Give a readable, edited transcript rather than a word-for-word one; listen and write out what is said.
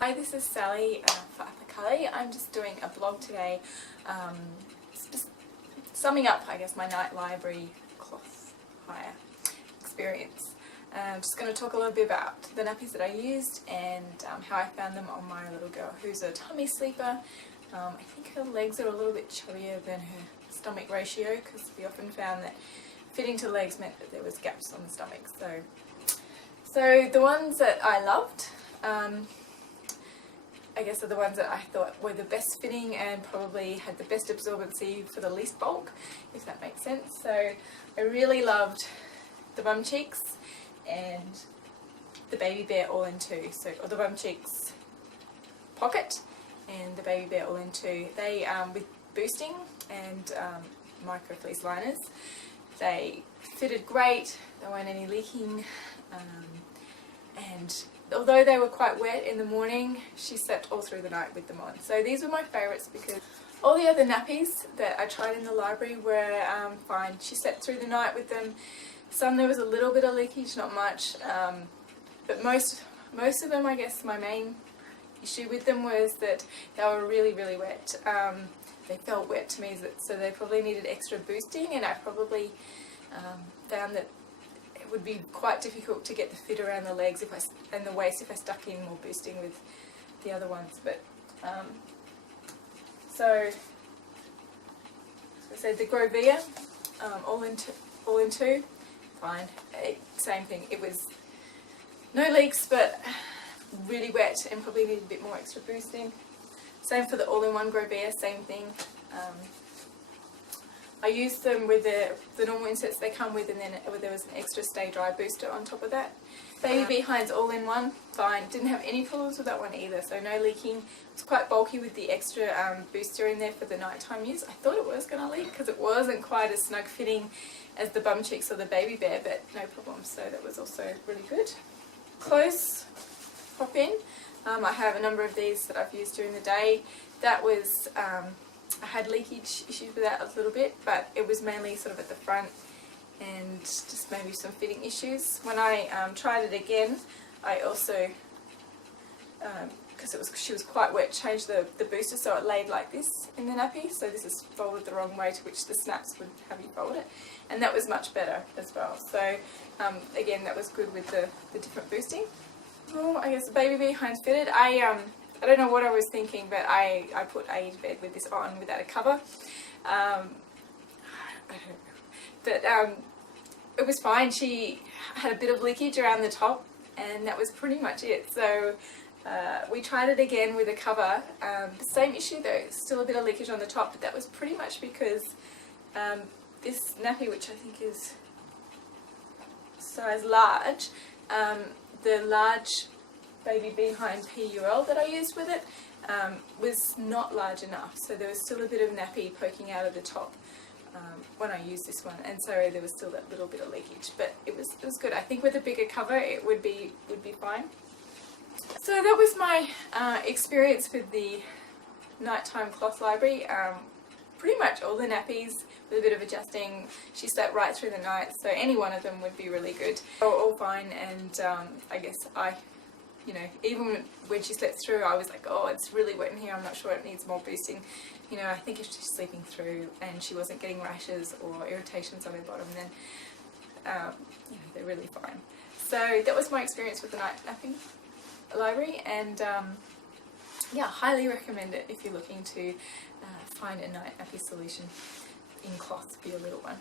Hi, this is Sally for Apikali. I'm just doing a blog today, just summing up, I guess, my night library cloth hire experience. I'm just going to talk a little bit about the nappies that I used and how I found them on my little girl, who's a tummy sleeper. I think her legs are a little bit chubbier than her stomach ratio, because we often found that fitting to legs meant that there was gaps on the stomach. So the ones that I loved, I guess, are the ones that I thought were the best fitting and probably had the best absorbency for the least bulk, if that makes sense. So I really loved the bum cheeks and the baby bear all in two. So, or the bum cheeks pocket and the baby bear all in two. They with boosting and micro fleece liners. They fitted great. There weren't any leaking, and although they were quite wet in the morning, she slept all through the night with them on. So these were my favourites because all the other nappies that I tried in the library were fine. She slept through the night with them. Some there was a little bit of leakage, not much, but most of them, I guess, my main issue with them was that they were really wet. They felt wet to me, so they probably needed extra boosting, and I probably found that it would be quite difficult to get the fit around the legs and the waist if I stuck in more boosting with the other ones. But so I said the Grovia, all in two, fine. Same thing. It was no leaks, but really wet and probably needed a bit more extra boosting. Same for the all-in-one Grovia, same thing. I used them with the normal insets they come with, and then there was an extra stay dry booster on top of that. Baby Behinds all-in-one, fine. Didn't have any problems with that one either, so no leaking. It's quite bulky with the extra booster in there for the nighttime use. I thought it was going to leak because it wasn't quite as snug fitting as the bum cheeks or the baby bear, but no problem, so that was also really good. Close pop in. I have a number of these that I've used during the day. That was, I had leakage issues with that a little bit, but it was mainly sort of at the front and just maybe some fitting issues. When I tried it again, I also, because she was quite wet, changed the booster so it laid like this in the nappy. So this is folded the wrong way, to which the snaps would have you fold it, and that was much better as well. So again, that was good with the different boosting. Oh, I guess the Baby Behinds fitted. I don't know what I was thinking, but I put A to bed with this on without a cover. I don't know. But it was fine. She had a bit of leakage around the top, and that was pretty much it. So we tried it again with a cover. The same issue though, still a bit of leakage on the top, but that was pretty much because this nappy, which I think is size large, the large Baby Behind PUL that I used with it was not large enough, so there was still a bit of nappy poking out of the top when I used this one, and so there was still that little bit of leakage, but it was good. I think with a bigger cover it would be fine. So that was my experience with the nighttime cloth library. Pretty much all the nappies with a bit of adjusting, she slept right through the night, so any one of them would be really good. They were all fine, and I guess even when she slept through, I was like, oh, it's really wet in here, I'm not sure it needs more boosting. I think if she's sleeping through and she wasn't getting rashes or irritations on her bottom, then they're really fine. So that was my experience with the night napping library, and yeah, highly recommend it if you're looking to find a night nappy solution in cloth for your little one.